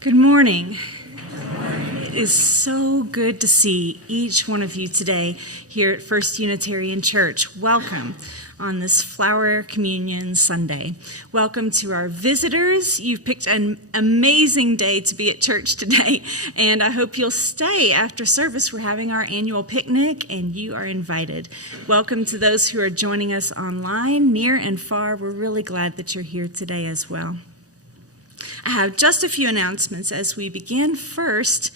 Good morning. It is so good to see each one of you today here at First Unitarian Church. Welcome on this Flower Communion Sunday. Welcome to our visitors. You've picked an amazing day to be at church today, and I hope you'll stay after service. We're having our annual picnic, and you are invited. Welcome to those who are joining us online, near and far. We're really glad that you're here today as well. I have just a few announcements as we begin. First,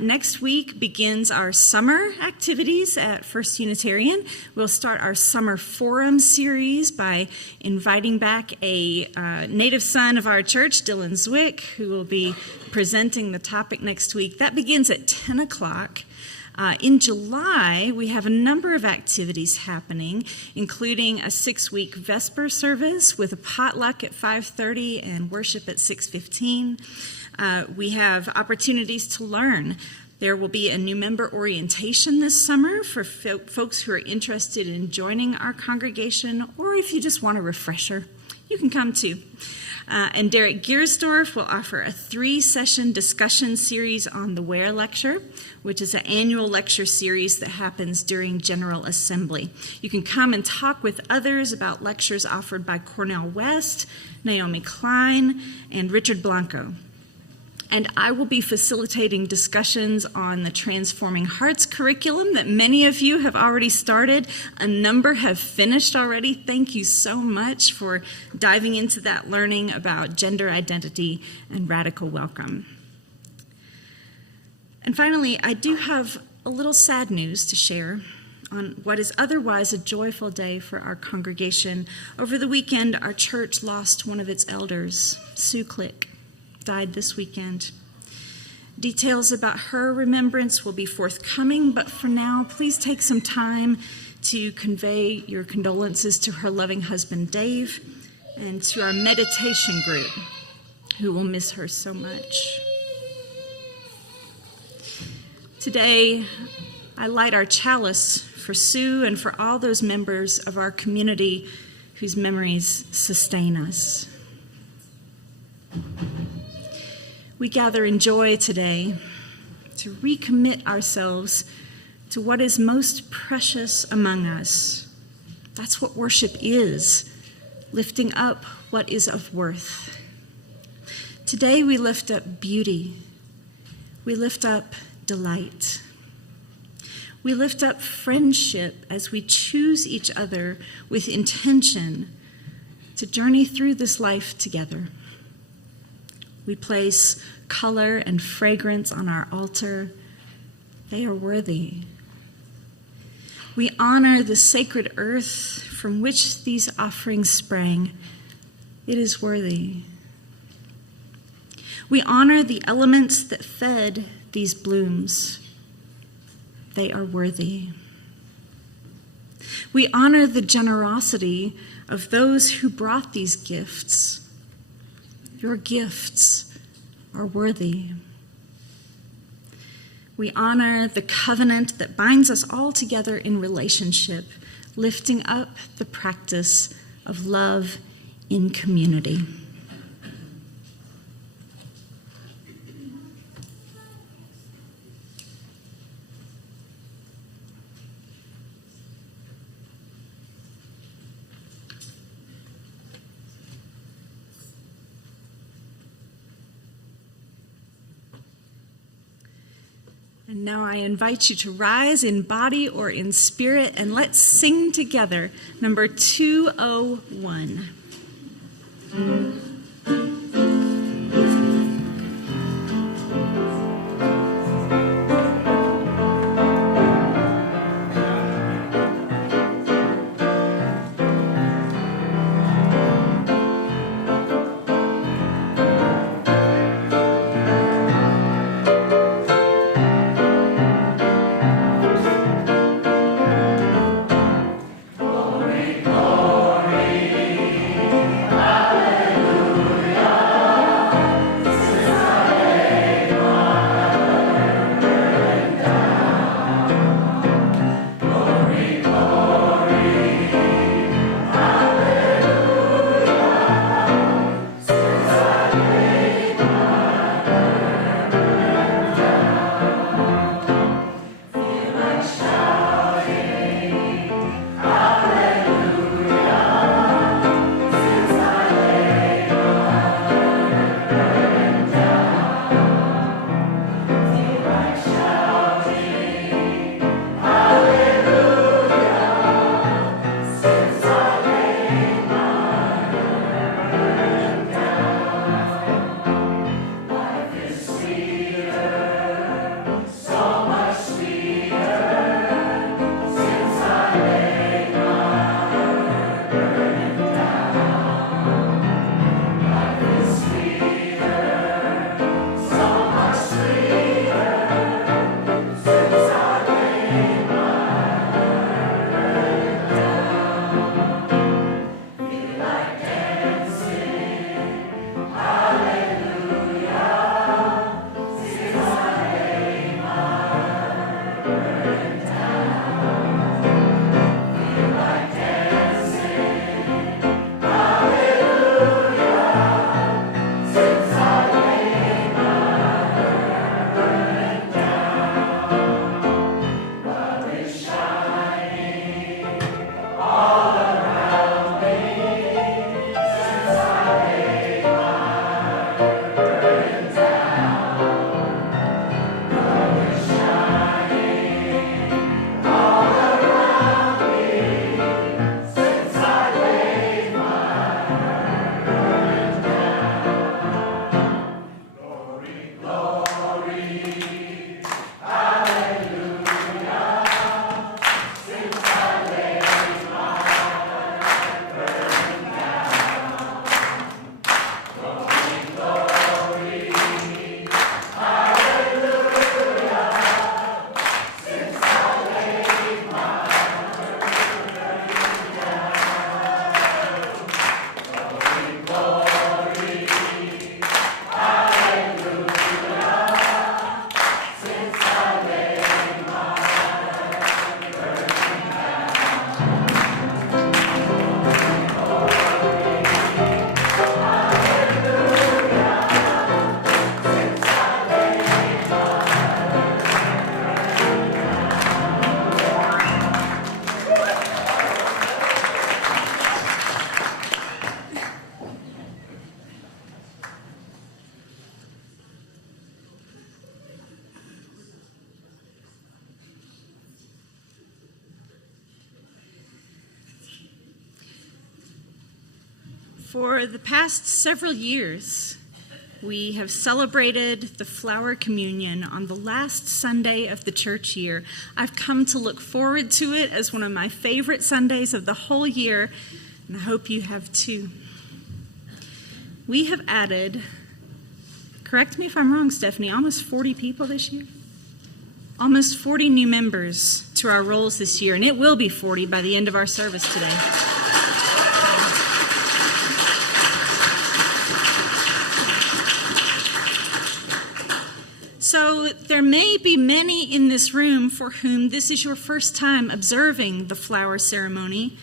next week begins our summer activities at First Unitarian. We'll start our summer forum series by inviting back a native son of our church, Dylan Zwick, who will be presenting the topic next week. That begins at 10 o'clock. In July, we have a number of activities happening, including a 6-week Vesper service with a potluck at 5:30 and worship at 6:15. We have opportunities to learn. There will be a new member orientation this summer for folks who are interested in joining our congregation, or if you just want a refresher, you can come too. And Derek Giersdorf will offer a 3-session discussion series on the Ware Lecture, which is an annual lecture series that happens during General Assembly. You can come and talk with others about lectures offered by Cornel West, Naomi Klein, and Richard Blanco. And I will be facilitating discussions on the Transforming Hearts curriculum that many of you have already started. A number have finished already. Thank you so much for diving into that learning about gender identity and radical welcome. And finally, I do have a little sad news to share on what is otherwise a joyful day for our congregation. Over the weekend, our church lost one of its elders, Sue Click. Died this weekend. Details about her remembrance will be forthcoming, but for now, please take some time to convey your condolences to her loving husband, Dave, and to our meditation group, who will miss her so much. Today, I light our chalice for Sue and for all those members of our community whose memories sustain us. We gather in joy today to recommit ourselves to what is most precious among us. That's what worship is, lifting up what is of worth. Today we lift up beauty. We lift up delight. We lift up friendship as we choose each other with intention to journey through this life together. We place color and fragrance on our altar. They are worthy. We honor the sacred earth from which these offerings sprang. It is worthy. We honor the elements that fed these blooms. They are worthy. We honor the generosity of those who brought these gifts. Your gifts are worthy. We honor the covenant that binds us all together in relationship, lifting up the practice of love in community. And now I invite you to rise in body or in spirit, and let's sing together number 201. For the past several years, we have celebrated the Flower Communion on the last Sunday of the church year. I've come to look forward to it as one of my favorite Sundays of the whole year, and I hope you have too. We have added correct me if I'm wrong, Stephanie, almost 40 people this year? Almost 40 new members to our rolls this year, and it will be 40 by the end of our service today. So there may be many in this room for whom this is your first time observing the flower ceremony,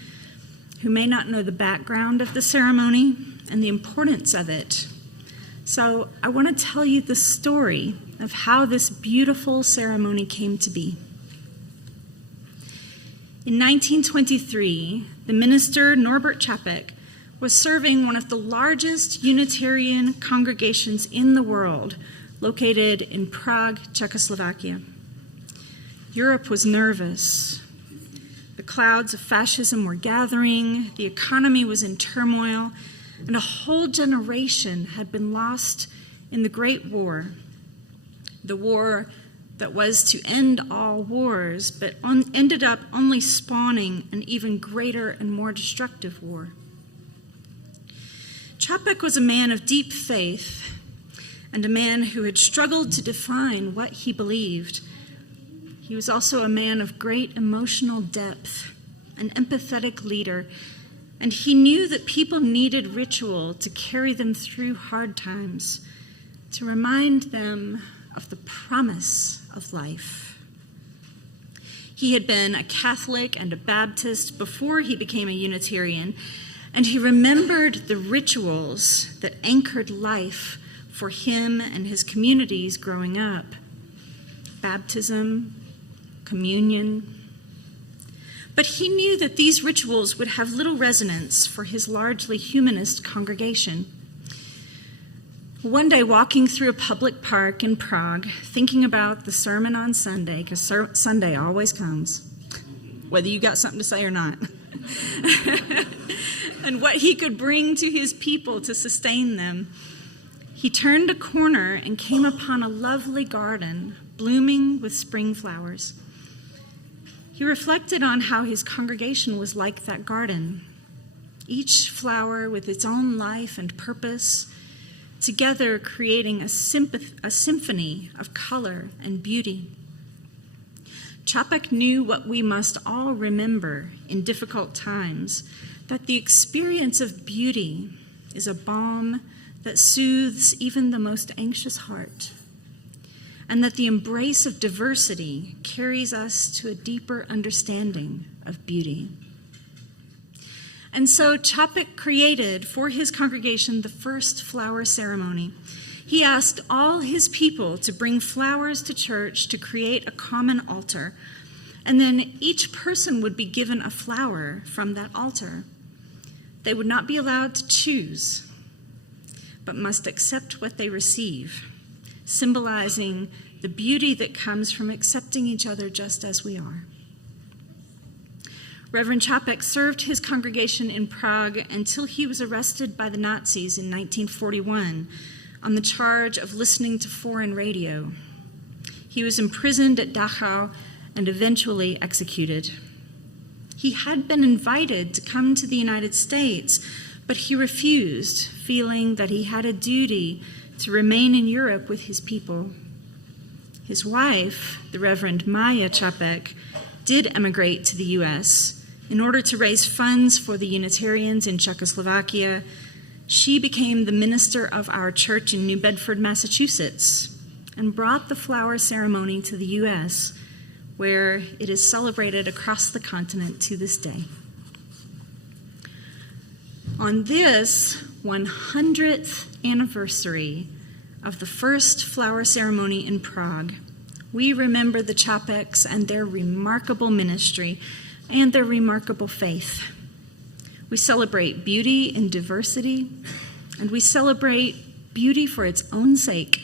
who may not know the background of the ceremony and the importance of it. So I want to tell you the story of how this beautiful ceremony came to be. In 1923, the minister Norbert Čapek was serving one of the largest Unitarian congregations in the world, located in Prague, Czechoslovakia. Europe was nervous. The clouds of fascism were gathering, the economy was in turmoil, and a whole generation had been lost in the Great War, the war that was to end all wars, but ended up only spawning an even greater and more destructive war. Čapek was a man of deep faith and a man who had struggled to define what he believed. He was also a man of great emotional depth, an empathetic leader, and he knew that people needed ritual to carry them through hard times, to remind them of the promise of life. He had been a Catholic and a Baptist before he became a Unitarian, and he remembered the rituals that anchored life for him and his communities growing up. Baptism, communion. But he knew that these rituals would have little resonance for his largely humanist congregation. One day, walking through a public park in Prague, thinking about the sermon on Sunday, because Sunday always comes, whether you got something to say or not, and what he could bring to his people to sustain them, he turned a corner and came upon a lovely garden blooming with spring flowers. He reflected on how his congregation was like that garden, each flower with its own life and purpose, together creating a symphony of color and beauty. Čapek knew what we must all remember in difficult times, that the experience of beauty is a balm that soothes even the most anxious heart, and that the embrace of diversity carries us to a deeper understanding of beauty. And so Čapek created for his congregation the first flower ceremony. He asked all his people to bring flowers to church to create a common altar, and then each person would be given a flower from that altar. They would not be allowed to choose, but must accept what they receive, symbolizing the beauty that comes from accepting each other just as we are. Reverend Čapek served his congregation in Prague until he was arrested by the Nazis in 1941 on the charge of listening to foreign radio. He was imprisoned at Dachau and eventually executed. He had been invited to come to the United States, but he refused, feeling that he had a duty to remain in Europe with his people. His wife, the Reverend Maya Čapek, did emigrate to the U.S. In order to raise funds for the Unitarians in Czechoslovakia. She became the minister of our church in New Bedford, Massachusetts, and brought the flower ceremony to the U.S., where it is celebrated across the continent to this day. On this 100th anniversary of the first flower ceremony in Prague, we remember the Čapeks and their remarkable ministry and their remarkable faith. We celebrate beauty in diversity, and we celebrate beauty for its own sake.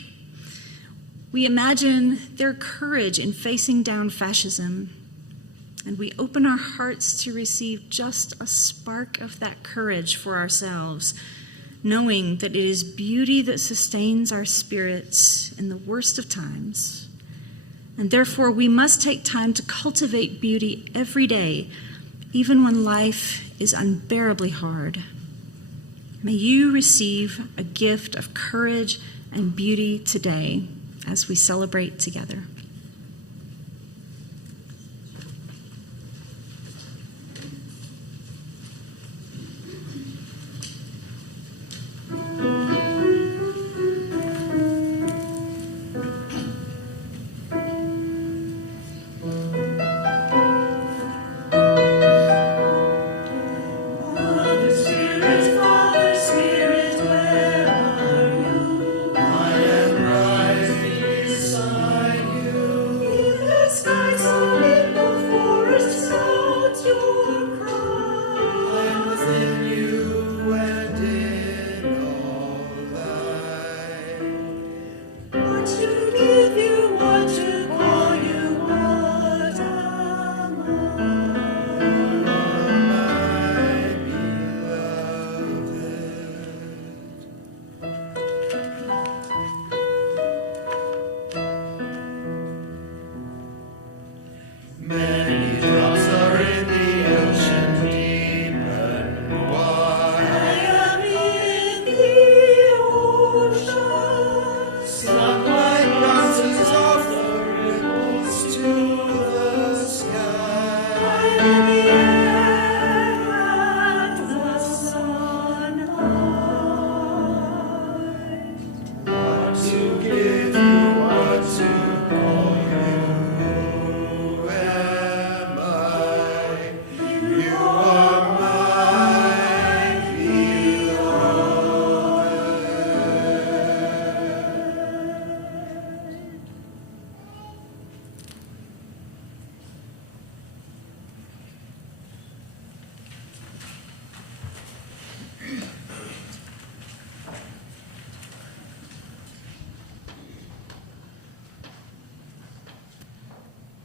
We imagine their courage in facing down fascism, and we open our hearts to receive just a spark of that courage for ourselves, knowing that it is beauty that sustains our spirits in the worst of times. And therefore, we must take time to cultivate beauty every day, even when life is unbearably hard. May you receive a gift of courage and beauty today as we celebrate together.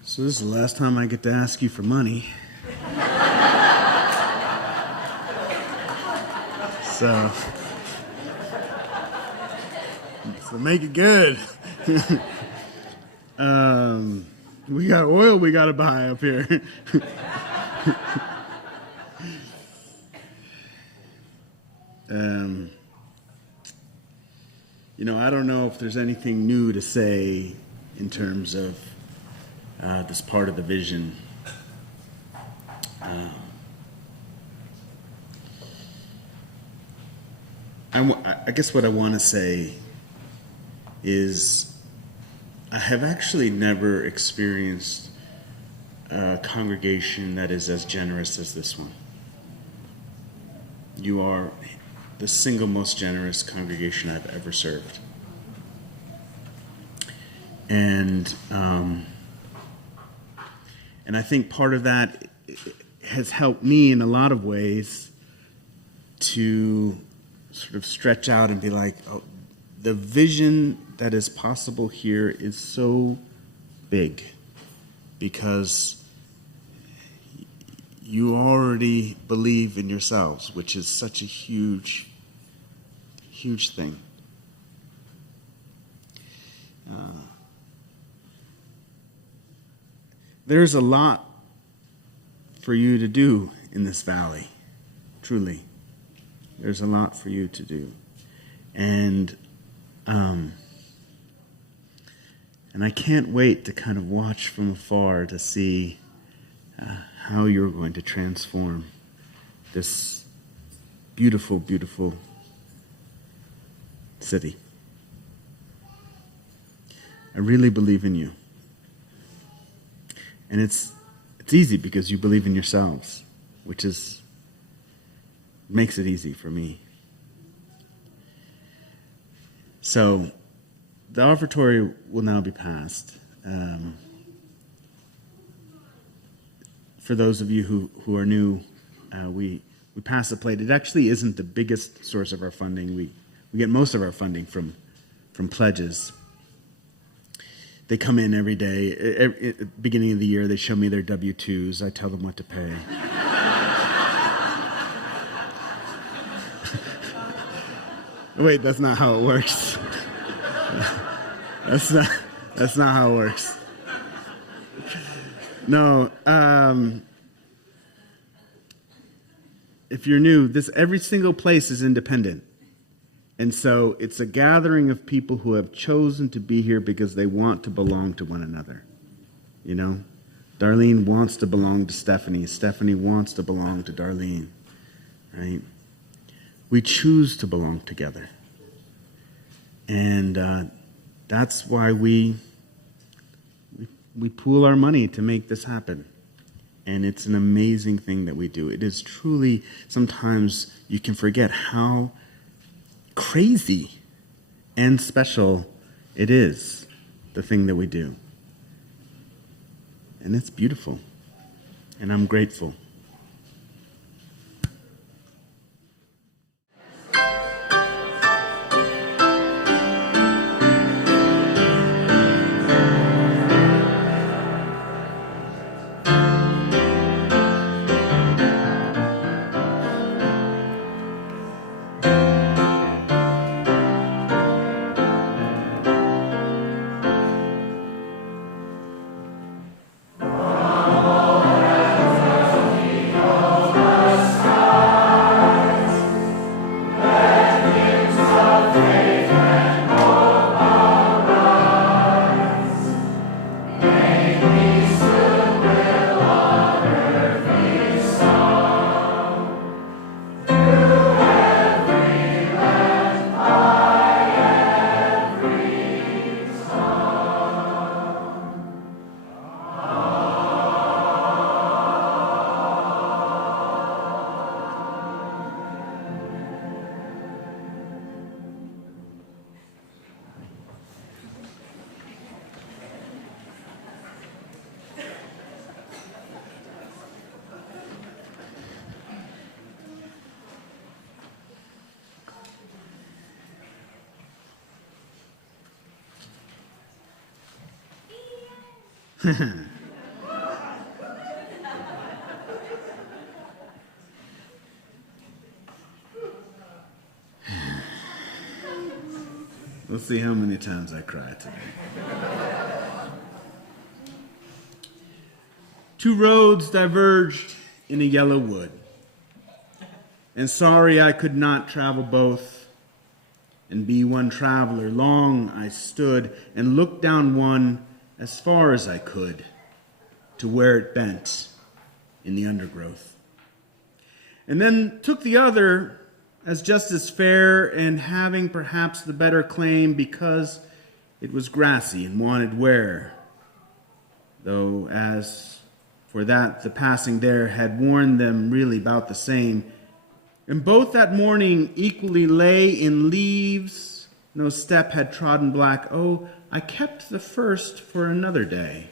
So this is the last time I get to ask you for money. So make it good. We got oil we got to buy up here. I don't know if there's anything new to say in terms of this part of the vision. I guess what I want to say is I have actually never experienced a congregation that is as generous as this one. You are the single most generous congregation I've ever served. And I think part of that has helped me in a lot of ways to sort of stretch out and be like, oh, the vision that is possible here is so big because you already believe in yourselves, which is such a huge, huge thing. There's a lot for you to do in this valley, truly. There's a lot for you to do. And I can't wait to kind of watch from afar to see how you're going to transform this beautiful, beautiful city. I really believe in you. And it's easy because you believe in yourselves, which makes it easy for me. So the offertory will now be passed. For those of you who are new, we pass the plate. It actually isn't the biggest source of our funding. We get most of our funding from pledges. They come in every day. At the beginning of the year, they show me their W-2s. I tell them what to pay. Wait, that's not how it works. That's not how it works. No. If you're new, every single place is independent. And so it's a gathering of people who have chosen to be here because they want to belong to one another. You know? Darlene wants to belong to Stephanie. Stephanie wants to belong to Darlene. Right? We choose to belong together. And that's why we pool our money to make this happen. And it's an amazing thing that we do. It is truly, sometimes you can forget how crazy and special it is, the thing that we do. And it's beautiful. And I'm grateful. We'll see how many times I cry today. Two roads diverged in a yellow wood, and sorry I could not travel both and be one traveler. Long I stood and looked down one as far as I could to where it bent in the undergrowth, and then took the other as just as fair and having perhaps the better claim because it was grassy and wanted wear, though as for that the passing there had worn them really about the same. And both that morning equally lay in leaves, no step had trodden black. Oh, I kept the first for another day,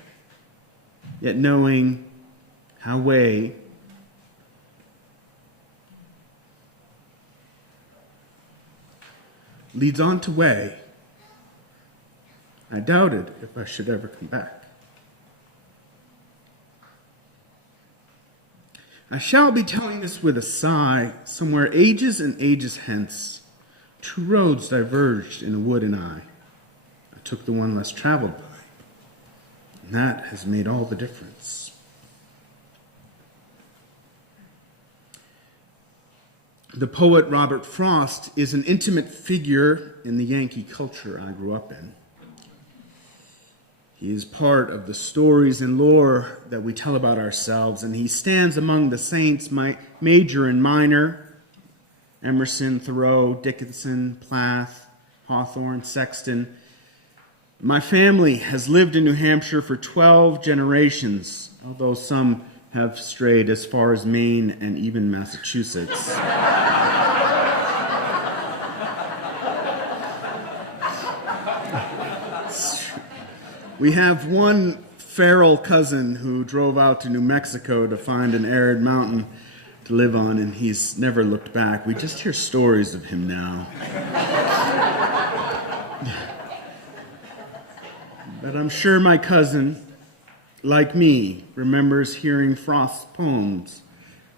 yet knowing how way leads on to way, I doubted if I should ever come back. I shall be telling this with a sigh. Somewhere ages and ages hence, two roads diverged in a wood, and I took the one less traveled by, and that has made all the difference. The poet Robert Frost is an intimate figure in the Yankee culture I grew up in. He is part of the stories and lore that we tell about ourselves, and he stands among the saints, major and minor, Emerson, Thoreau, Dickinson, Plath, Hawthorne, Sexton. My family has lived in New Hampshire for 12 generations, although some have strayed as far as Maine and even Massachusetts. We have one feral cousin who drove out to New Mexico to find an arid mountain to live on, and he's never looked back. We just hear stories of him now. But I'm sure my cousin, like me, remembers hearing Frost's poems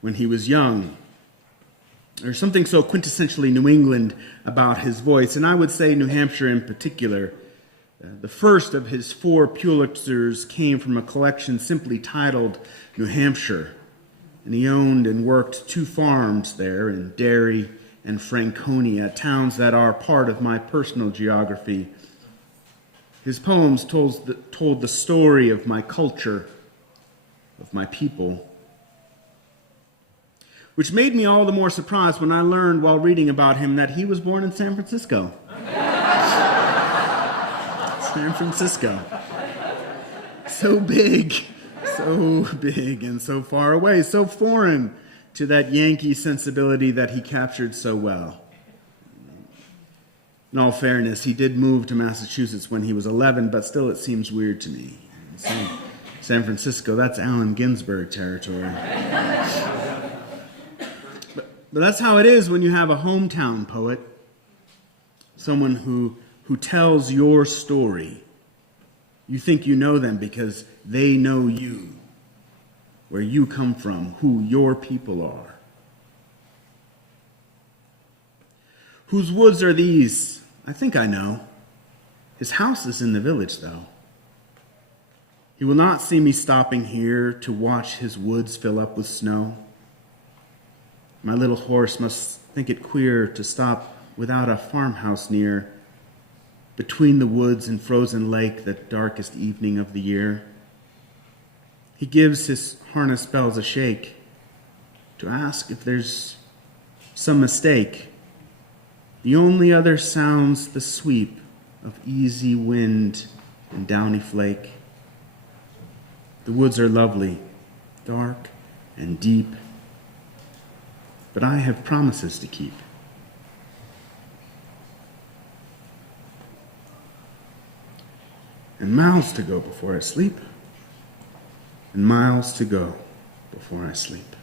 when he was young. There's something so quintessentially New England about his voice, and I would say New Hampshire in particular. The first of his 4 Pulitzers came from a collection simply titled New Hampshire, and he owned and worked 2 farms there in Derry and Franconia, towns that are part of my personal geography. His poems told the story of my culture, of my people, which made me all the more surprised when I learned while reading about him that he was born in San Francisco. San Francisco. So big and so far away, so foreign to that Yankee sensibility that he captured so well. In all fairness, he did move to Massachusetts when he was 11, but still it seems weird to me. San Francisco, that's Allen Ginsberg territory. But that's how it is when you have a hometown poet, someone who tells your story. You think you know them because they know you, where you come from, who your people are. Whose woods are these? I think I know. His house is in the village, though. He will not see me stopping here to watch his woods fill up with snow. My little horse must think it queer to stop without a farmhouse near, between the woods and frozen lake, that darkest evening of the year. He gives his harness bells a shake to ask if there's some mistake. The only other sounds the sweep of easy wind and downy flake. The woods are lovely, dark and deep, but I have promises to keep. And miles to go before I sleep, and miles to go before I sleep.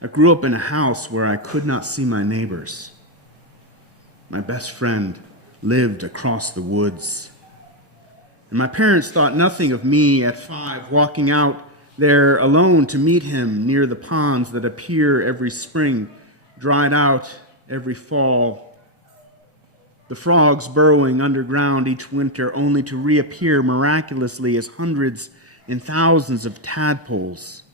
I grew up in a house where I could not see my neighbors. My best friend lived across the woods. And my parents thought nothing of me at 5, walking out there alone to meet him near the ponds that appear every spring, dried out every fall. The frogs burrowing underground each winter only to reappear miraculously as hundreds and thousands of tadpoles.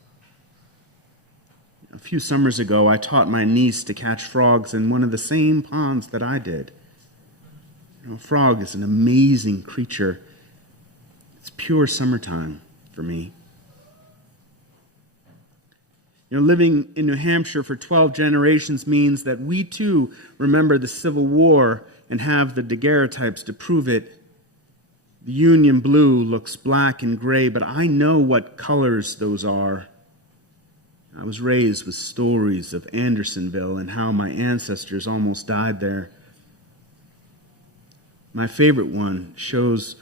A few summers ago, I taught my niece to catch frogs in one of the same ponds that I did. A frog is an amazing creature. It's pure summertime for me. Living in New Hampshire for 12 generations means that we too remember the Civil War and have the daguerreotypes to prove it. The Union blue looks black and gray, but I know what colors those are. I was raised with stories of Andersonville and how my ancestors almost died there. My favorite one shows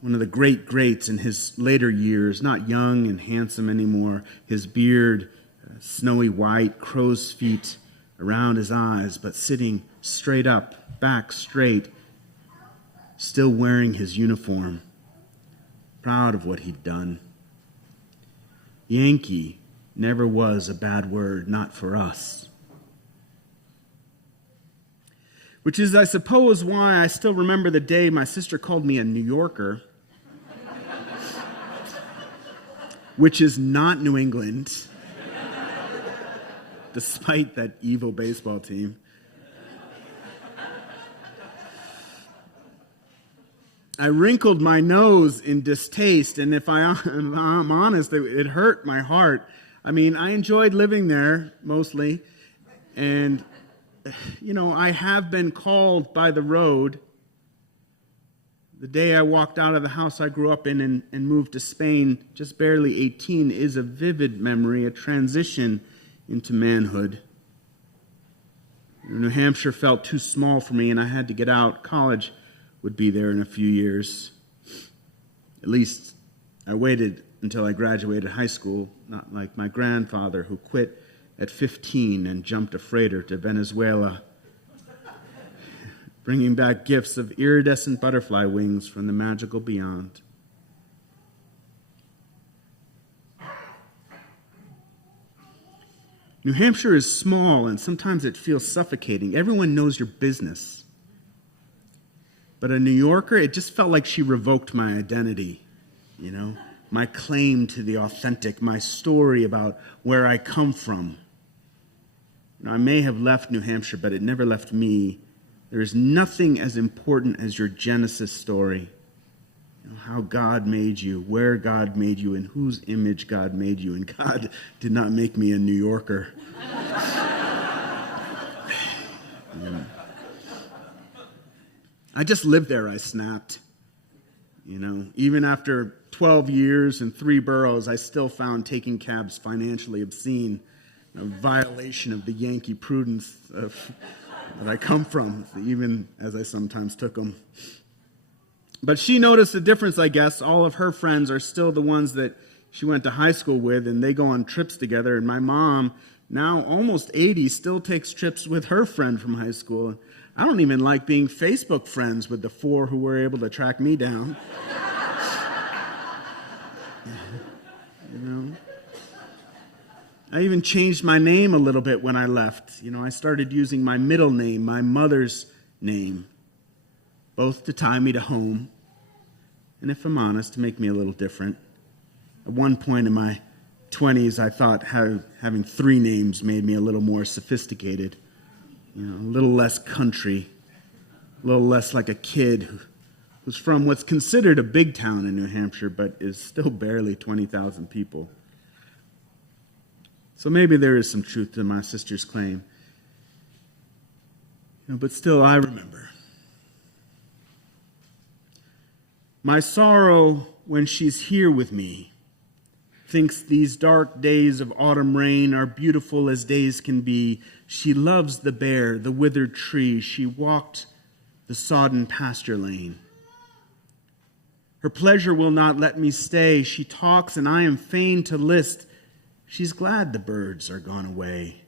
one of the greats in his later years, not young and handsome anymore, his beard snowy white, crow's feet around his eyes, but sitting straight up, back straight, still wearing his uniform, proud of what he'd done. Yankee never was a bad word, not for us. Which is, I suppose, why I still remember the day my sister called me a New Yorker, which is not New England, despite that evil baseball team. I wrinkled my nose in distaste, and if I'm honest, it hurt my heart. I mean, I enjoyed living there, mostly, and, I have been called by the road. The day I walked out of the house I grew up in and moved to Spain, just barely 18, is a vivid memory, a transition into manhood. New Hampshire felt too small for me, and I had to get out. College would be there in a few years. At least I waited until I graduated high school, not like my grandfather who quit at 15 and jumped a freighter to Venezuela, bringing back gifts of iridescent butterfly wings from the magical beyond. New Hampshire is small, and sometimes it feels suffocating. Everyone knows your business. But a New Yorker, it just felt like she revoked my identity, my claim to the authentic, my story about where I come from. I may have left New Hampshire, but it never left me. There is nothing as important as your Genesis story. How God made you, where God made you, in whose image God made you. And God did not make me a New Yorker. I just lived there, I snapped. Even after 12 years and 3 boroughs, I still found taking cabs financially obscene, a violation of the Yankee prudence that I come from, even as I sometimes took them. But she noticed the difference, I guess. All of her friends are still the ones that she went to high school with, and they go on trips together. And my mom, now almost 80, still takes trips with her friend from high school. I don't even like being Facebook friends with the 4 who were able to track me down. I even changed my name a little bit when I left. I started using my middle name, my mother's name, both to tie me to home, and if I'm honest, to make me a little different. At one point in my 20s, I thought having 3 names made me a little more sophisticated, a little less country, a little less like a kid who's from what's considered a big town in New Hampshire, but is still barely 20,000 people. So maybe there is some truth to my sister's claim. But still, I remember. My sorrow when she's here with me thinks these dark days of autumn rain are beautiful as days can be. She loves the bare, the withered tree. She walked the sodden pasture lane. Her pleasure will not let me stay. She talks and I am fain to list. She's glad the birds are gone away.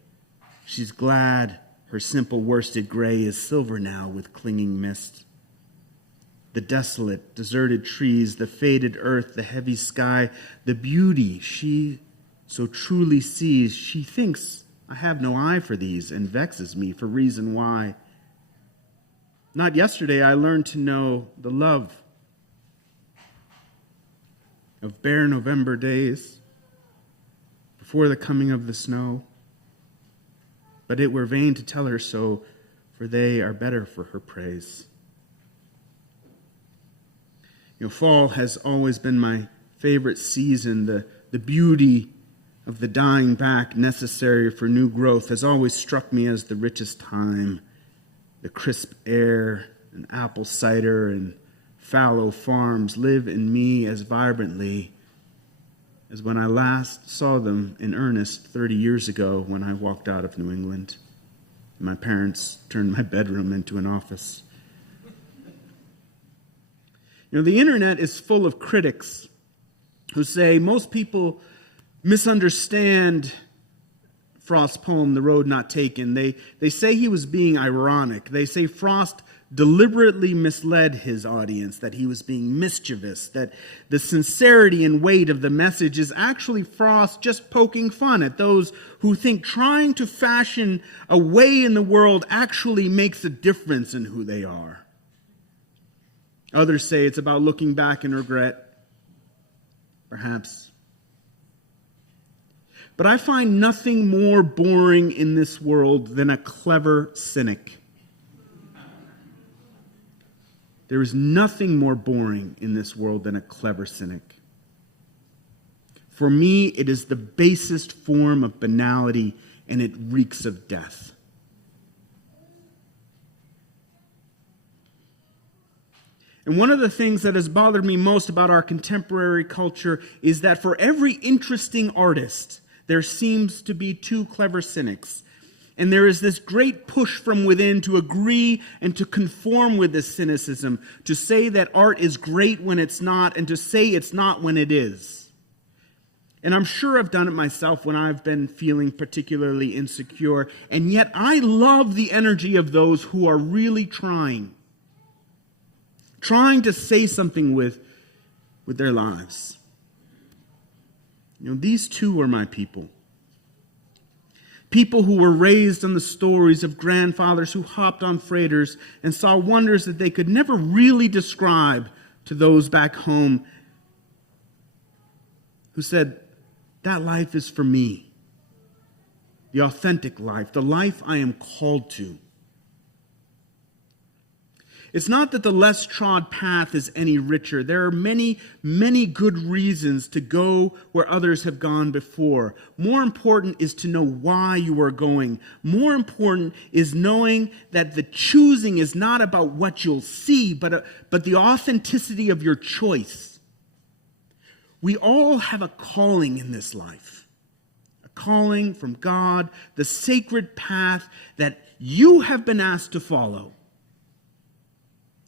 She's glad her simple worsted gray is silver now with clinging mist. The desolate, deserted trees, the faded earth, the heavy sky, the beauty she so truly sees. She thinks I have no eye for these and vexes me for reason why. Not yesterday I learned to know the love of bare November days before the coming of the snow. But it were vain to tell her so, for they are better for her praise. Fall has always been my favorite season. The beauty of the dying back necessary for new growth has always struck me as the richest time. The crisp air and apple cider and fallow farms live in me as vibrantly as when I last saw them in earnest 30 years ago when I walked out of New England. My parents turned my bedroom into an office. The internet is full of critics who say most people misunderstand Frost's poem, The Road Not Taken. They say he was being ironic. They say Frost deliberately misled his audience, that he was being mischievous, that the sincerity and weight of the message is actually Frost just poking fun at those who think trying to fashion a way in the world actually makes a difference in who they are. Others say it's about looking back in regret, perhaps. But I find nothing more boring in this world than a clever cynic. There is nothing more boring in this world than a clever cynic. For me, it is the basest form of banality, and it reeks of death. And one of the things that has bothered me most about our contemporary culture is that for every interesting artist, there seems to be 2 clever cynics. And there is this great push from within to agree and to conform with this cynicism, to say that art is great when it's not, and to say it's not when it is. And I'm sure I've done it myself when I've been feeling particularly insecure. And yet I love the energy of those who are really trying to say something with their lives. These 2 are my people. People who were raised on the stories of grandfathers who hopped on freighters and saw wonders that they could never really describe to those back home. who said, that life is for me. The authentic life, the life I am called to. It's not that the less trod path is any richer. There are many, many good reasons to go where others have gone before. More important is to know why you are going. More important is knowing that the choosing is not about what you'll see, but the authenticity of your choice. We all have a calling in this life. A calling from God, the sacred path that you have been asked to follow.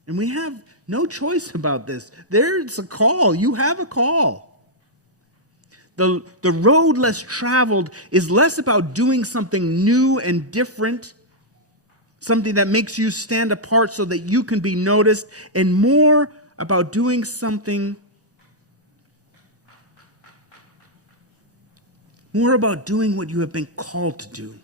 And we have no choice about this. There's a call. You have a call. The road less traveled is less about doing something new and different, something that makes you stand apart so that you can be noticed, and more about doing something, more about doing what you have been called to do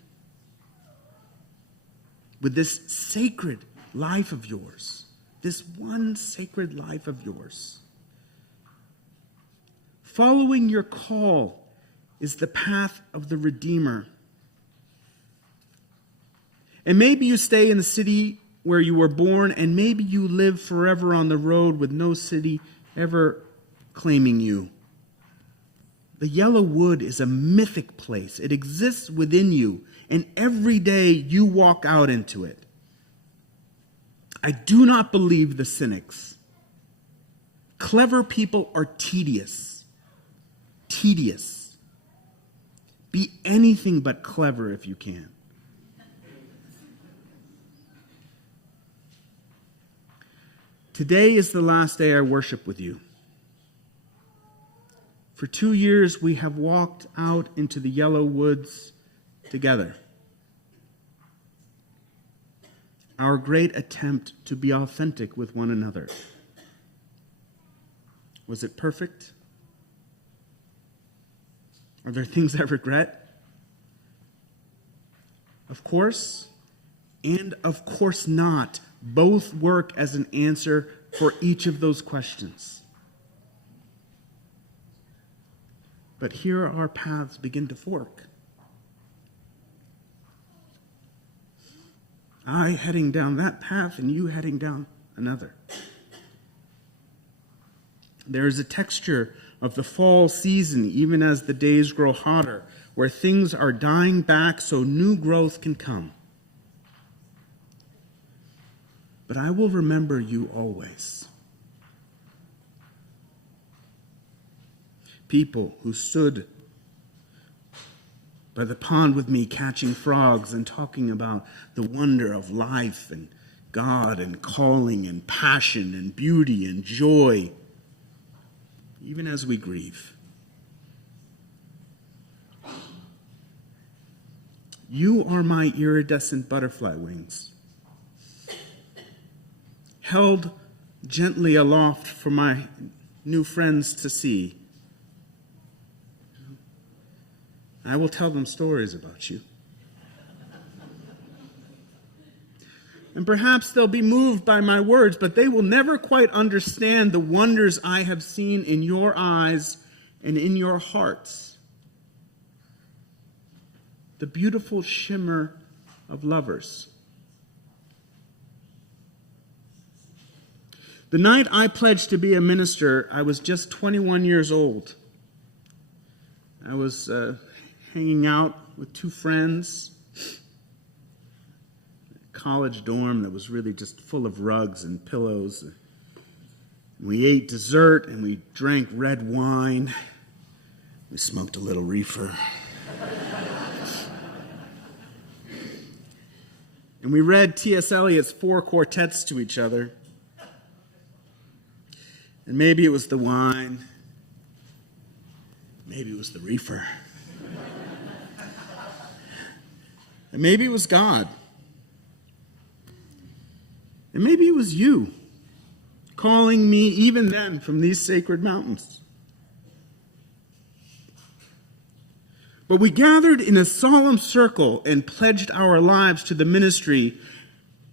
with this sacred life of yours. This one sacred life of yours. Following your call is the path of the Redeemer. And maybe you stay in the city where you were born, and maybe you live forever on the road with no city ever claiming you. The yellow wood is a mythic place. It exists within you, and every day you walk out into it. I do not believe the cynics. Clever people are tedious. Tedious. Be anything but clever if you can. Today is the last day I worship with you. For 2 years we have walked out into the yellow woods together. Our great attempt to be authentic with one another. Was it perfect? Are there things I regret? Of course, and of course not. Both work as an answer for each of those questions. But here our paths begin to fork. I heading down that path and you heading down another. There is a texture of the fall season, even as the days grow hotter, where things are dying back so new growth can come. But I will remember you always. People who stood by the pond with me catching frogs and talking about the wonder of life and God and calling and passion and beauty and joy, even as we grieve. You are my iridescent butterfly wings, held gently aloft for my new friends to see. I will tell them stories about you. And perhaps they'll be moved by my words, but they will never quite understand the wonders I have seen in your eyes and in your hearts. The beautiful shimmer of lovers. The night I pledged to be a minister, I was just 21 years old. I was hanging out with two friends, a college dorm that was really just full of rugs and pillows. We ate dessert and we drank red wine. We smoked a little reefer. And we read T.S. Eliot's 4 quartets to each other. And maybe it was the wine. Maybe it was the reefer. And maybe it was God. And maybe it was you, calling me even then from these sacred mountains. But we gathered in a solemn circle and pledged our lives to the ministry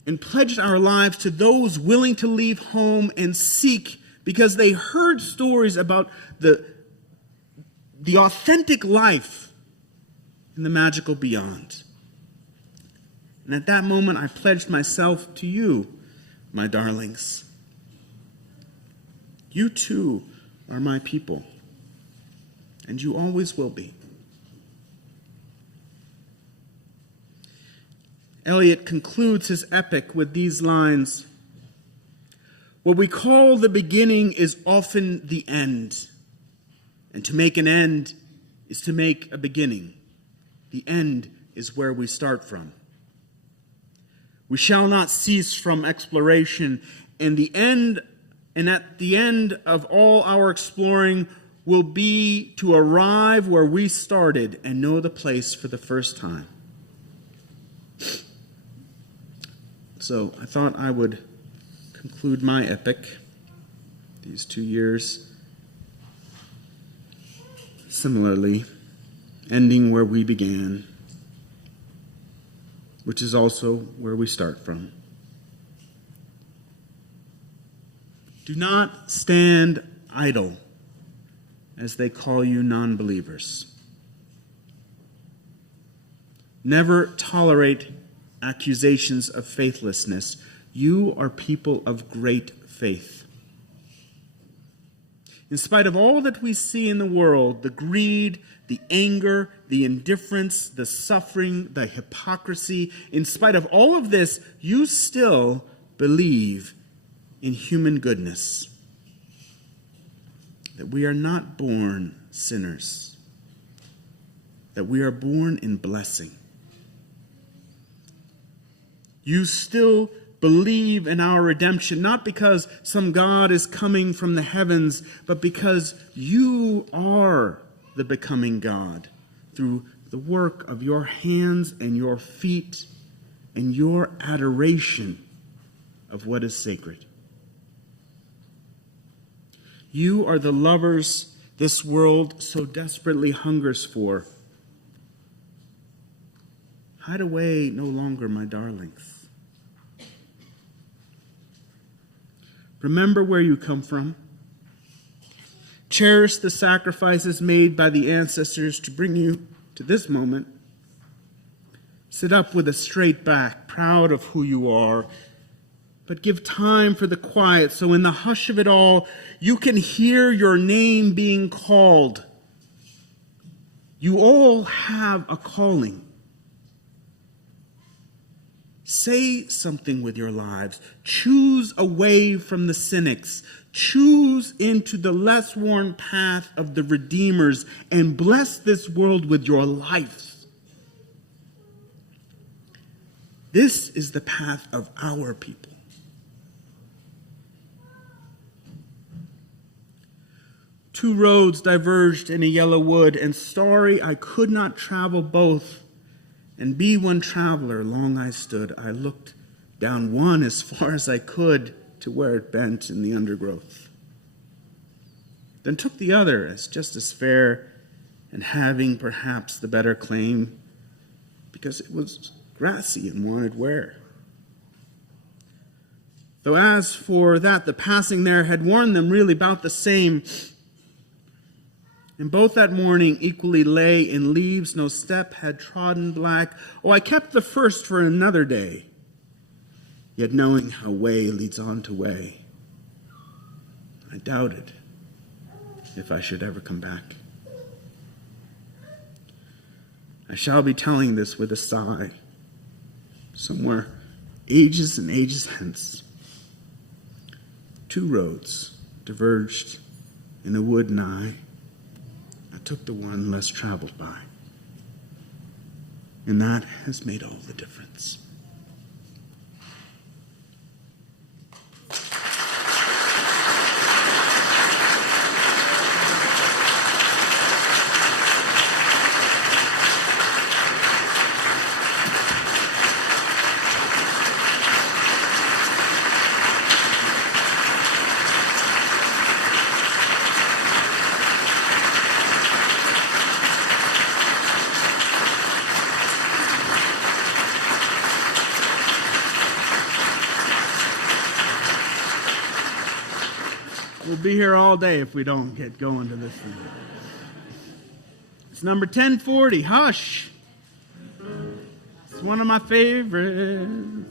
and pledged our lives to those willing to leave home and seek, because they heard stories about the the authentic life in the magical beyond. And at that moment, I pledged myself to you, my darlings. You too are my people, and you always will be. Eliot concludes his epic with these lines: "What we call the beginning is often the end, and to make an end is to make a beginning. The end is where we start from. We shall not cease from exploration, and at the end of all our exploring will be to arrive where we started and know the place for the first time." So I thought I would conclude my epic, these 2 years, similarly, ending where we began, which is also where we start from. Do not stand idle, as they call you non-believers. Never tolerate accusations of faithlessness. You are people of great faith. In spite of all that we see in the world, the greed, the anger, the indifference, the suffering, the hypocrisy, in spite of all of this, you still believe in human goodness. That we are not born sinners. That we are born in blessing. You still believe in our redemption, not because some God is coming from the heavens, but because you are the becoming God through the work of your hands and your feet and your adoration of what is sacred. You are the lovers this world so desperately hungers for. Hide away no longer, my darlings. Remember where you come from. Cherish the sacrifices made by the ancestors to bring you to this moment. Sit up with a straight back, proud of who you are, but give time for the quiet so in the hush of it all, you can hear your name being called. You all have a calling. Say something with your lives. Choose away from the cynics. Choose into the less worn path of the redeemers and bless this world with your life. This is the path of our people. Two roads diverged in a yellow wood, and sorry I could not travel both. And be one traveler, long I stood. I looked down one as far as I could to where it bent in the undergrowth. Then took the other as just as fair and having perhaps the better claim because it was grassy and wanted wear. Though as for that, the passing there had worn them really about the same. And both that morning equally lay in leaves no step had trodden black. Oh, I kept the first for another day, yet knowing how way leads on to way, I doubted if I should ever come back. I shall be telling this with a sigh, somewhere ages and ages hence. Two roads diverged in a wood nigh. I took the one less traveled by. And that has made all the difference. We'll be here all day if we don't get going to this thing. It's number 1040, Hush. It's one of my favorites.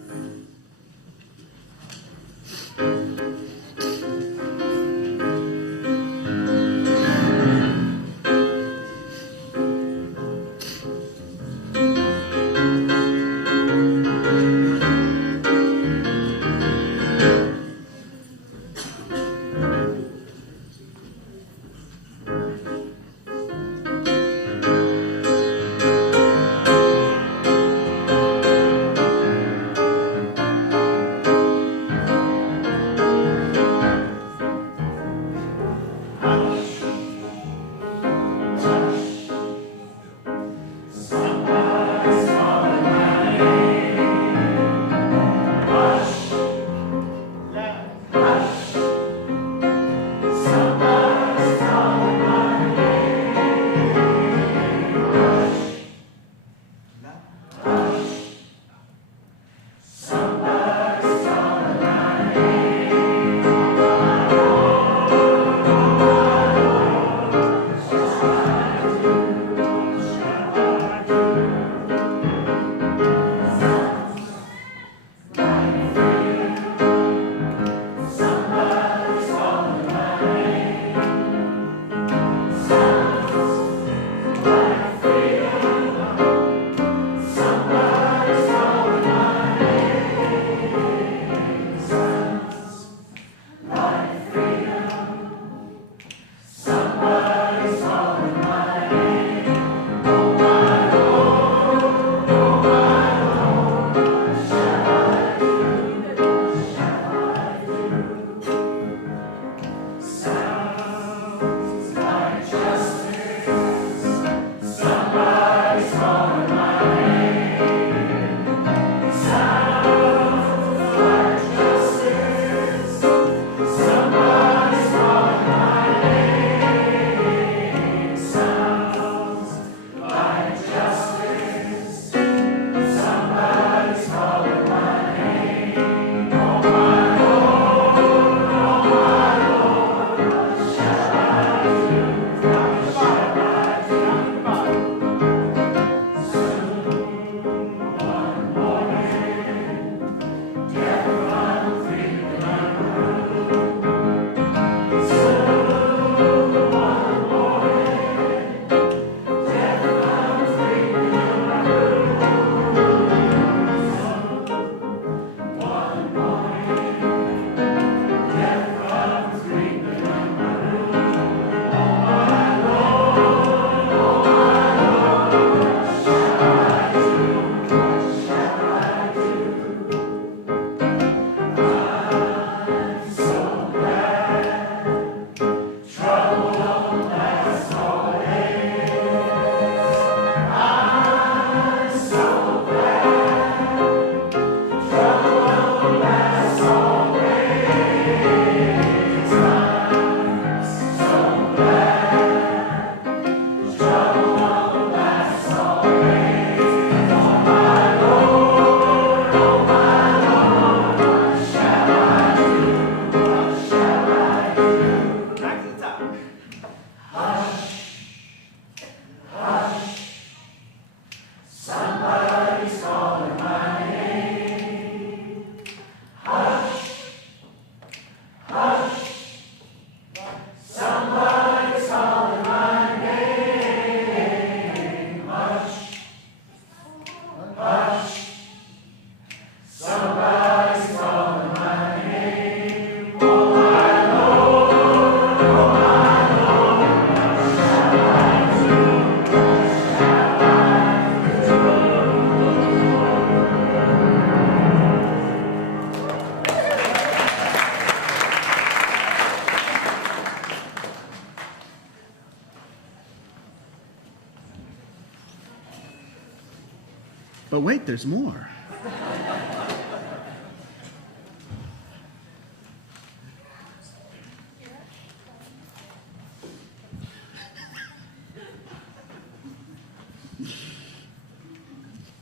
But wait, there's more.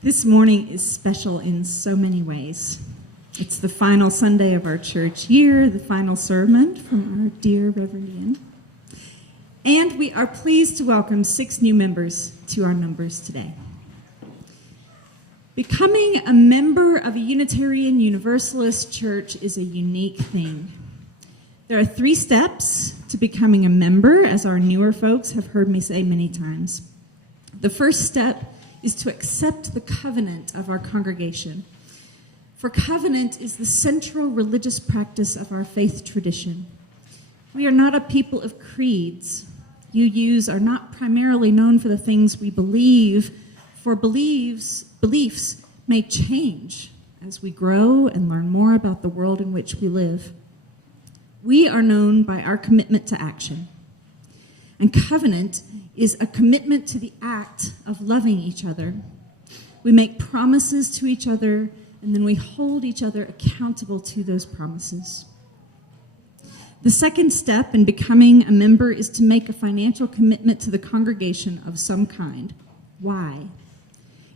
This morning is special in so many ways. It's the final Sunday of our church year, the final sermon from our dear Reverend Ian. And we are pleased to welcome 6 new members to our numbers today. Becoming a member of a Unitarian Universalist church is a unique thing. There are 3 steps to becoming a member, as our newer folks have heard me say many times. The first step is to accept the covenant of our congregation. For covenant is the central religious practice of our faith tradition. We are not a people of creeds. UUs are not primarily known for the things we believe, for beliefs may change as we grow and learn more about the world in which we live. We are known by our commitment to action. And covenant is a commitment to the act of loving each other. We make promises to each other, and then we hold each other accountable to those promises. The second step in becoming a member is to make a financial commitment to the congregation of some kind. Why?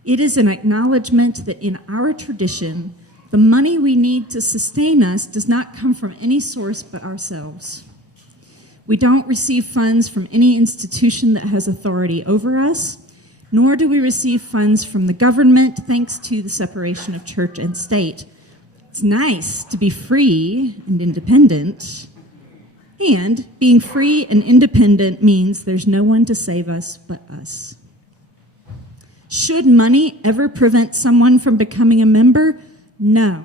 It is an acknowledgement that in our tradition, the money we need to sustain us does not come from any source but ourselves. We don't receive funds from any institution that has authority over us, nor do we receive funds from the government, thanks to the separation of church and state. It's nice to be free and independent, and being free and independent means there's no one to save us but us. Should money ever prevent someone from becoming a member? No.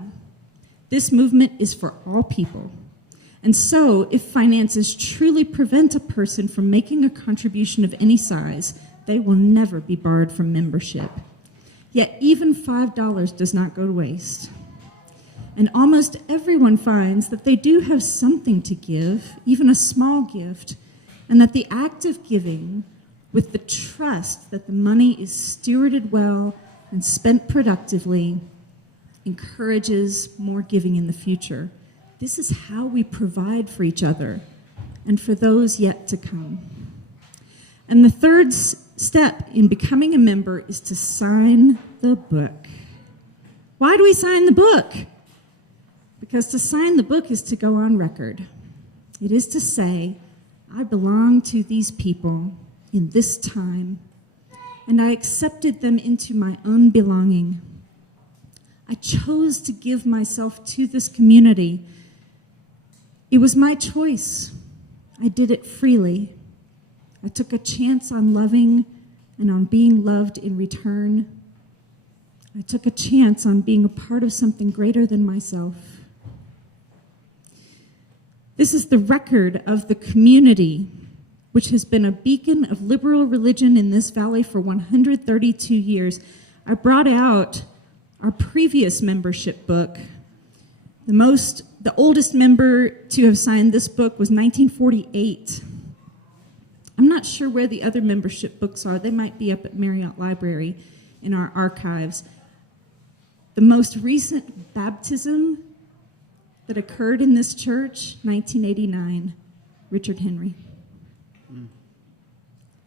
This movement is for all people. And so, if finances truly prevent a person from making a contribution of any size, they will never be barred from membership. Yet even $5 does not go to waste. And almost everyone finds that they do have something to give, even a small gift, and that the act of giving, with the trust that the money is stewarded well and spent productively, encourages more giving in the future. This is how we provide for each other and for those yet to come. And the third step in becoming a member is to sign the book. Why do we sign the book? Because to sign the book is to go on record. It is to say, I belong to these people in this time, and I accepted them into my own belonging. I chose to give myself to this community. It was my choice. I did it freely. I took a chance on loving and on being loved in return. I took a chance on being a part of something greater than myself. This is the record of the community, which has been a beacon of liberal religion in this valley for 132 years. I brought out our previous membership book. The oldest member to have signed this book was 1948. I'm not sure where the other membership books are. They might be up at Marriott Library in our archives. The most recent baptism that occurred in this church, 1989, Richard Henry.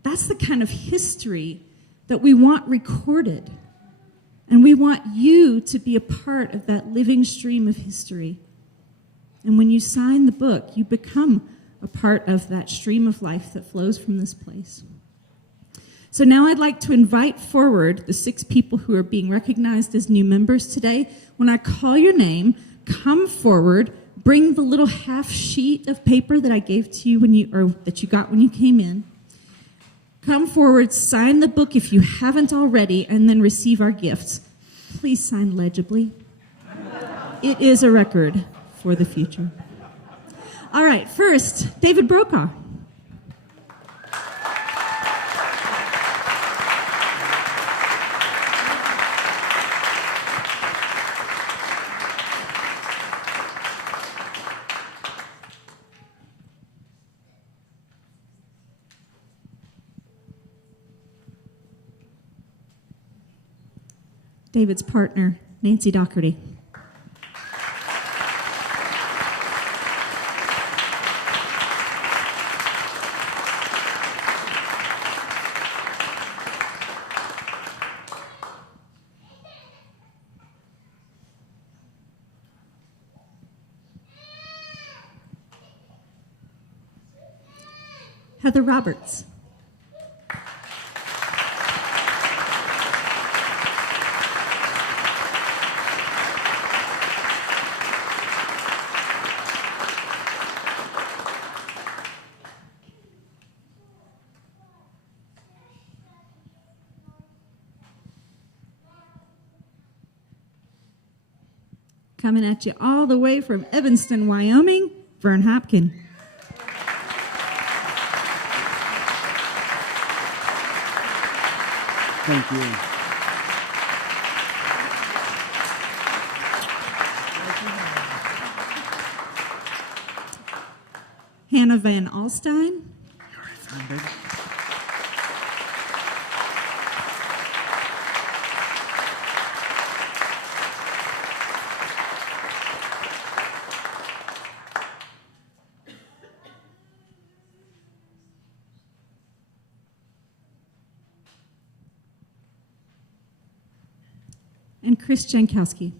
That's the kind of history that we want recorded. And we want you to be a part of that living stream of history. And when you sign the book, you become a part of that stream of life that flows from this place. So now I'd like to invite forward the 6 people who are being recognized as new members today. When I call your name, come forward, bring the little half sheet of paper that I gave to you that you got when you came in. Come forward, sign the book if you haven't already, and then receive our gifts. Please sign legibly. It is a record for the future. All right, first, David Brokaw. David's partner, Nancy Doherty. Heather Roberts. Coming at you all the way from Evanston, Wyoming, Vern Hopkin. Thank you. Hannah Van Alstein. And Chris Jankowski.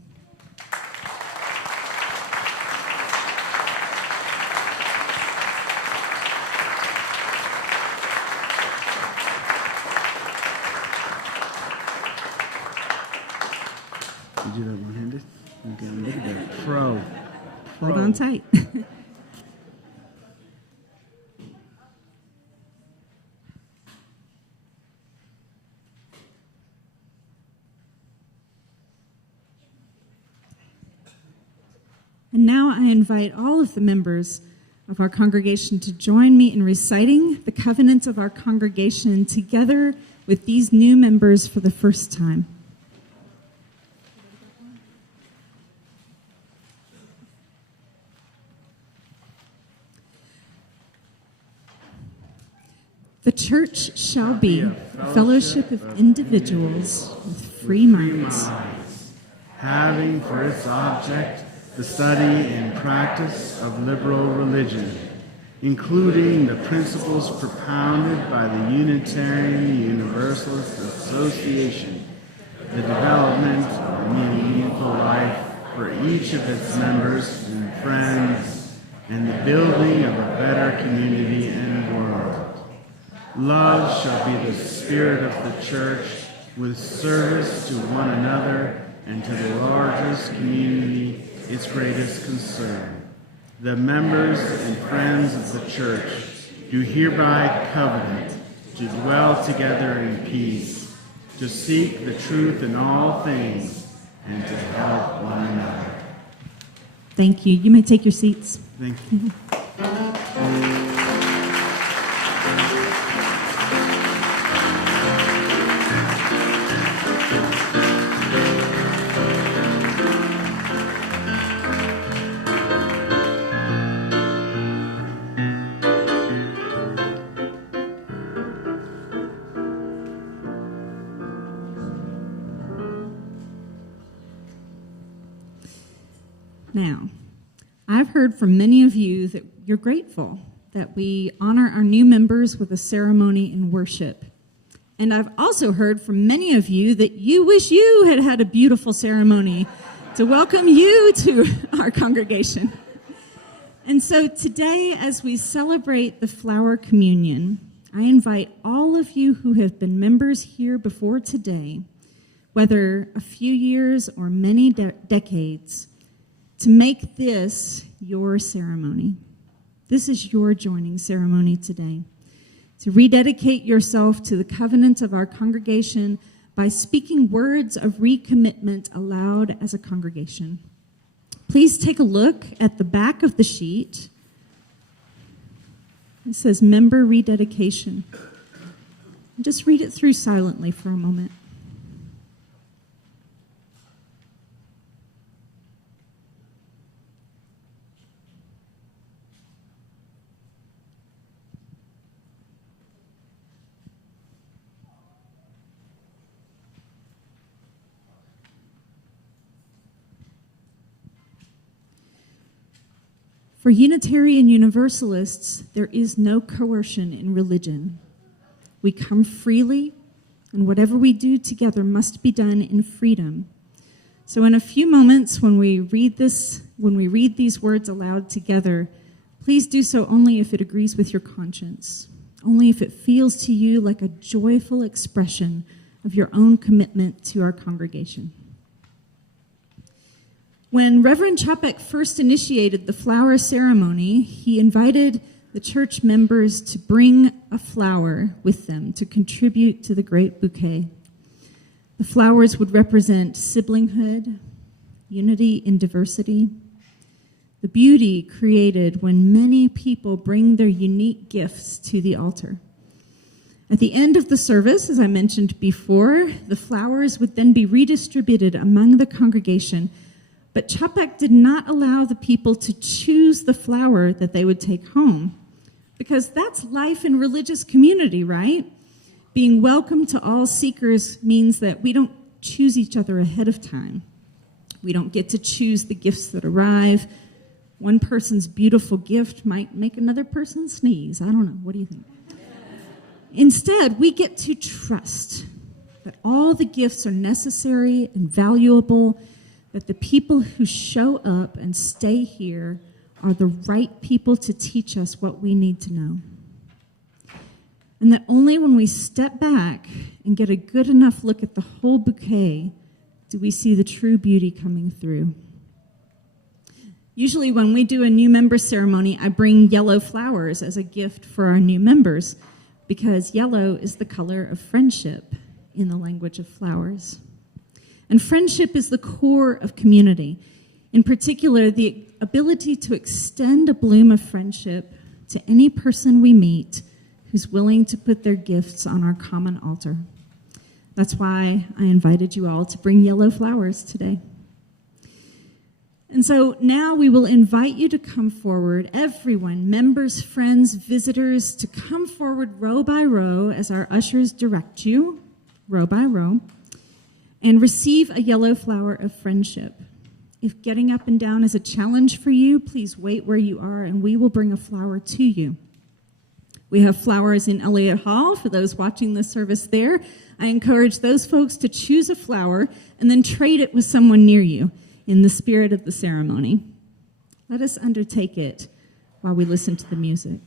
You do that one-handed? Okay, look at that. Pro. Hold on tight. And now I invite all of the members of our congregation to join me in reciting the covenants of our congregation together with these new members for the first time. The church shall be a fellowship of individuals with free minds, having for its object the study and practice of liberal religion, including the principles propounded by the Unitarian Universalist Association, the development of a meaningful life for each of its members and friends, and the building of a better community and world. Love shall be the spirit of the church, with service to one another and to the largest community its greatest concern. The members and friends of the church do hereby covenant to dwell together in peace, to seek the truth in all things, and to help one another. Thank you. You may take your seats. Thank you. Now, I've heard from many of you that you're grateful that we honor our new members with a ceremony in worship. And I've also heard from many of you that you wish you had had a beautiful ceremony to welcome you to our congregation. And so today, as we celebrate the flower communion, I invite all of you who have been members here before today, whether a few years or many decades, to make this your ceremony. This is your joining ceremony today. To rededicate yourself to the covenant of our congregation by speaking words of recommitment aloud as a congregation. Please take a look at the back of the sheet. It says member rededication. Just read it through silently for a moment. For Unitarian Universalists, there is no coercion in religion. We come freely, and whatever we do together must be done in freedom. So in a few moments, when we read these words aloud together, please do so only if it agrees with your conscience. only if it feels to you like a joyful expression of your own commitment to our congregation. When Reverend Čapek first initiated the flower ceremony, he invited the church members to bring a flower with them to contribute to the great bouquet. The flowers would represent siblinghood, unity in diversity, the beauty created when many people bring their unique gifts to the altar. At the end of the service, as I mentioned before, the flowers would then be redistributed among the congregation, but Čapek did not allow the people to choose the flower that they would take home, because that's life in religious community, right? Being welcome to all seekers means that we don't choose each other ahead of time. We don't get to choose the gifts that arrive. One person's beautiful gift might make another person sneeze. I don't know. What do you think? Instead, we get to trust that all the gifts are necessary and valuable, that the people who show up and stay here are the right people to teach us what we need to know. And that only when we step back and get a good enough look at the whole bouquet do we see the true beauty coming through. Usually when we do a new member ceremony, I bring yellow flowers as a gift for our new members because yellow is the color of friendship in the language of flowers. And friendship is the core of community. In particular, the ability to extend a bloom of friendship to any person we meet who's willing to put their gifts on our common altar. That's why I invited you all to bring yellow flowers today. And so now we will invite you to come forward, everyone, members, friends, visitors, to come forward row by row as our ushers direct you, row by row, and receive a yellow flower of friendship. If getting up and down is a challenge for you, please wait where you are and we will bring a flower to you. We have flowers in Elliott Hall for those watching the service there. I encourage those folks to choose a flower and then trade it with someone near you in the spirit of the ceremony. Let us undertake it while we listen to the music.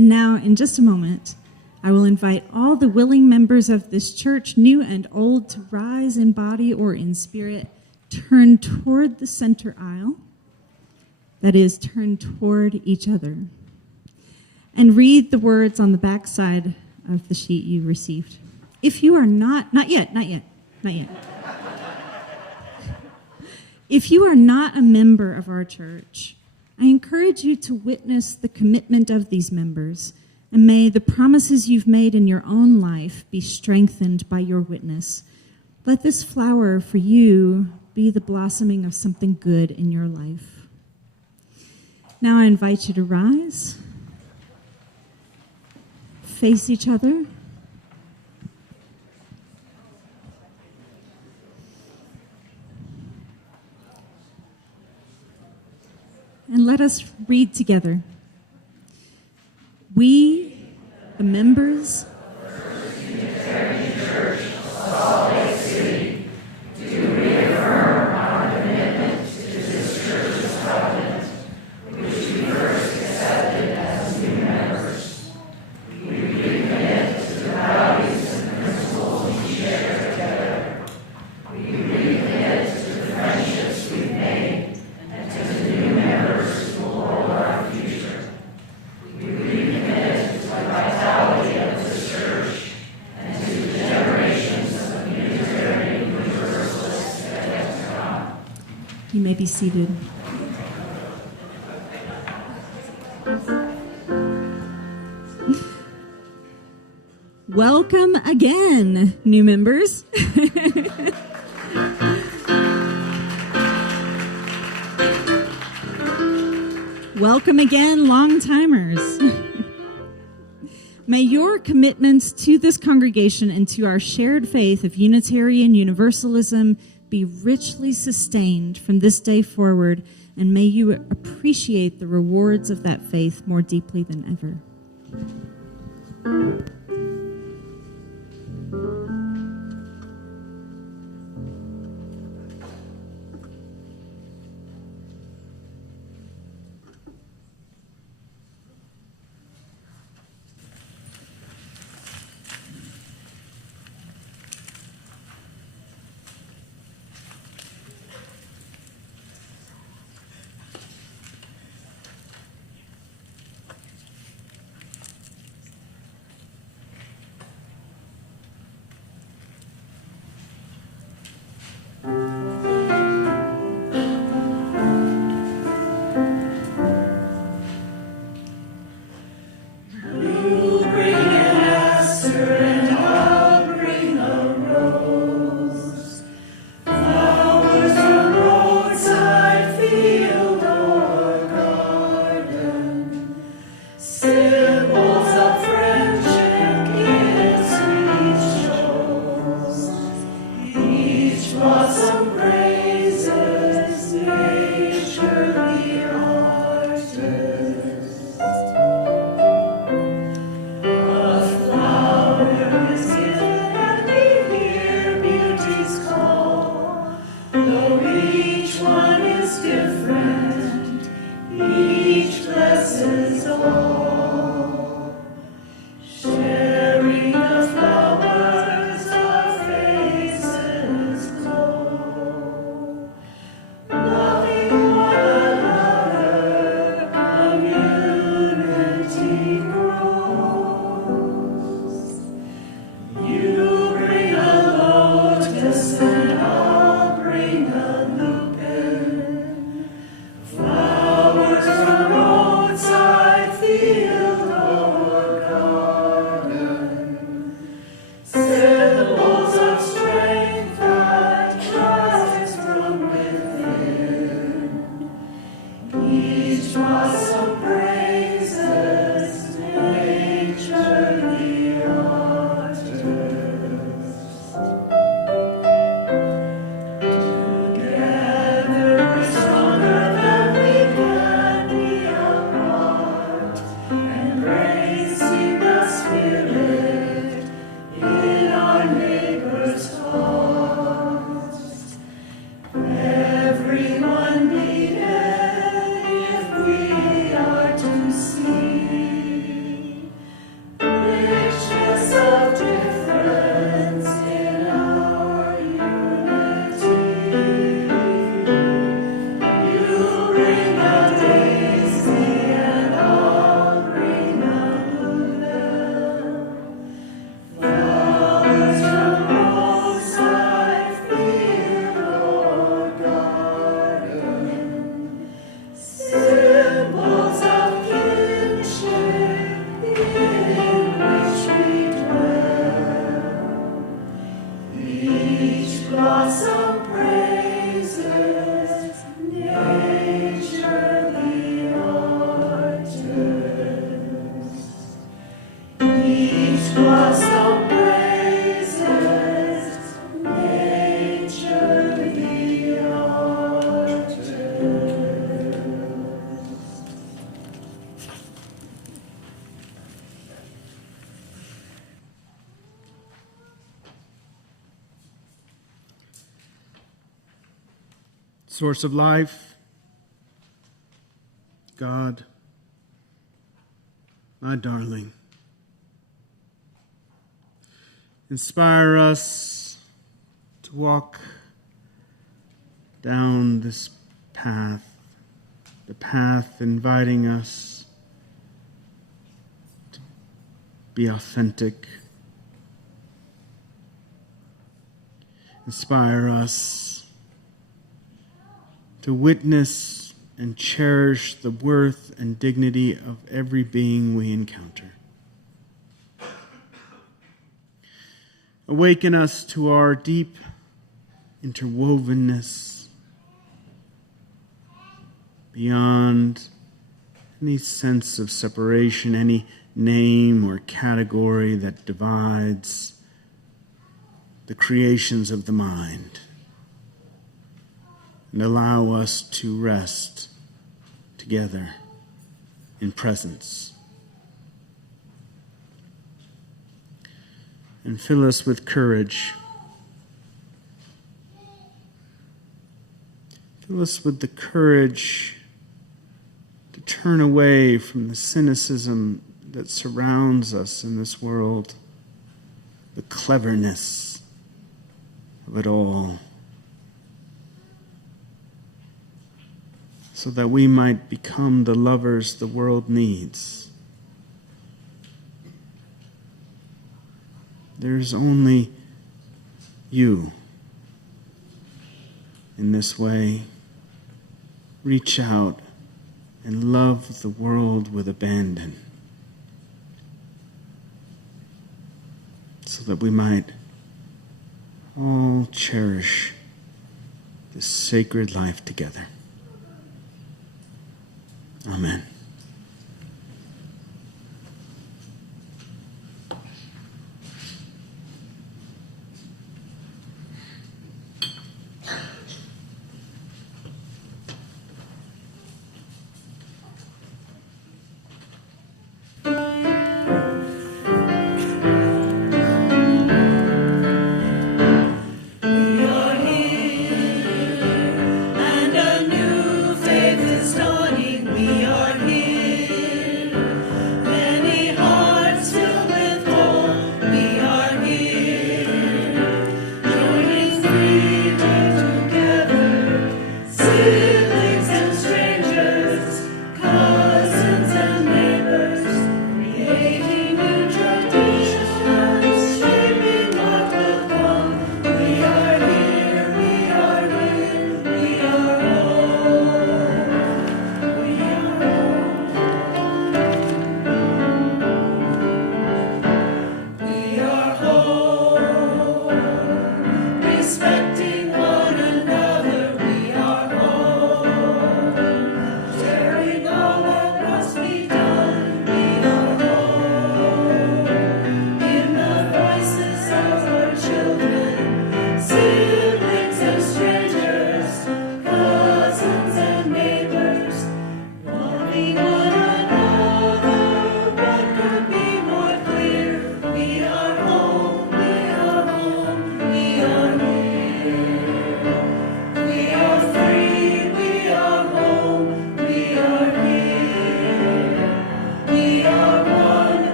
And now, in just a moment, I will invite all the willing members of this church, new and old, to rise in body or in spirit, turn toward the center aisle, that is, turn toward each other, and read the words on the back side of the sheet you received. If you are not yet. If you are not a member of our church, I encourage you to witness the commitment of these members, and may the promises you've made in your own life be strengthened by your witness. Let this flower for you be the blossoming of something good in your life. Now I invite you to rise, face each other, and let us read together. We, the members of First Unitarian Church of Salt Lake City, do reaffirm our commitment to this church's covenant, which we first accepted as new members. We recommit to the values and principles we share together. We recommit to the friendships we've made and to the new members who will hold our future. We recommit to the vitality of the church and to the generations of Unitarian Universalists that have to come. You may be seated. Welcome again, new members. Welcome again, long-timers. May your commitments to this congregation and to our shared faith of Unitarian Universalism be richly sustained from this day forward, and may you appreciate the rewards of that faith more deeply than ever. Flowers from roadside fields. source of life, God, my darling, inspire us to walk down this path, the path inviting us to be authentic. Inspire us to witness and cherish the worth and dignity of every being we encounter. Awaken us to our deep interwovenness beyond any sense of separation, any name or category that divides the creations of the mind, and allow us to rest together in presence. And fill us with courage. Fill us with the courage to turn away from the cynicism that surrounds us in this world, the cleverness of it all, so that we might become the lovers the world needs. There's only you in this way. Reach out and love the world with abandon, so that we might all cherish this sacred life together. Amen.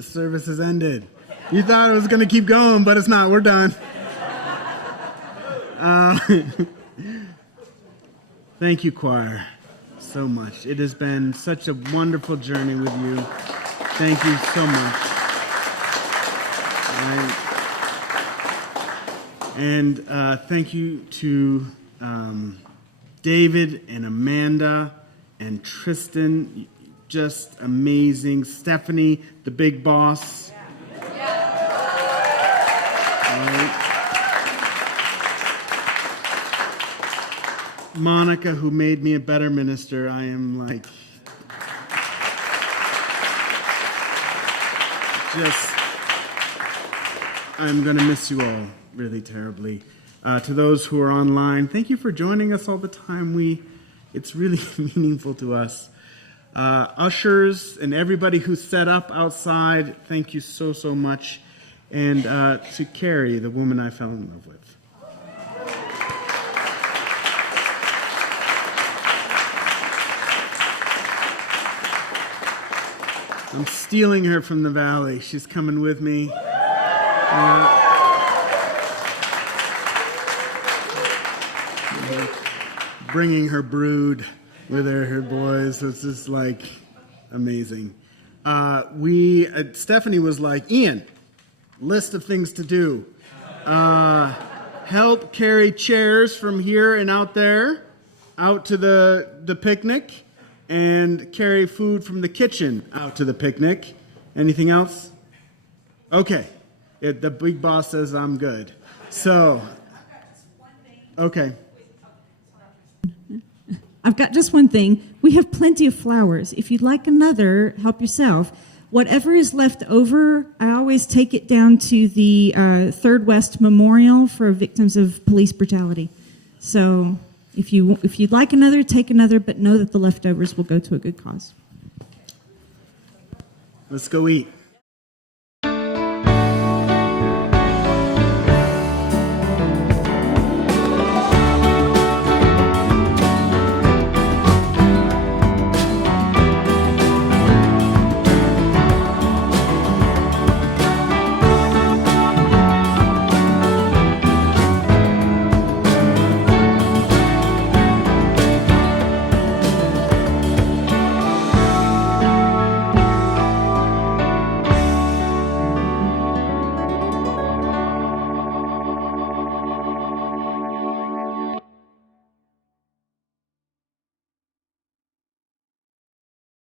Service has ended. You thought it was going to keep going, but it's not. We're done. Thank you, choir, so much. It has been such a wonderful journey with you. Thank you so much. And thank you to David and Amanda and Tristan. Just amazing. Stephanie, the big boss. Monica, who made me a better minister. I am like, I'm going to miss you all really terribly. To those who are online, thank you for joining us all the time. It's really meaningful to us. Ushers and everybody who's set up outside, thank you so, so much. And to Carrie, the woman I fell in love with. I'm stealing her from the valley. She's coming with me. Bringing her brood with her boys. It's just like amazing. Stephanie was like, Ian, list of things to do. Help carry chairs from here and out there, out to the picnic, and carry food from the kitchen out to the picnic. Anything else? Okay. The big boss says I'm good. So, okay. I've got just one thing. We have plenty of flowers. If you'd like another, help yourself. Whatever is left over, I always take it down to the Third West Memorial for victims of police brutality. So if you'd like another, take another, but know that the leftovers will go to a good cause. Let's go eat.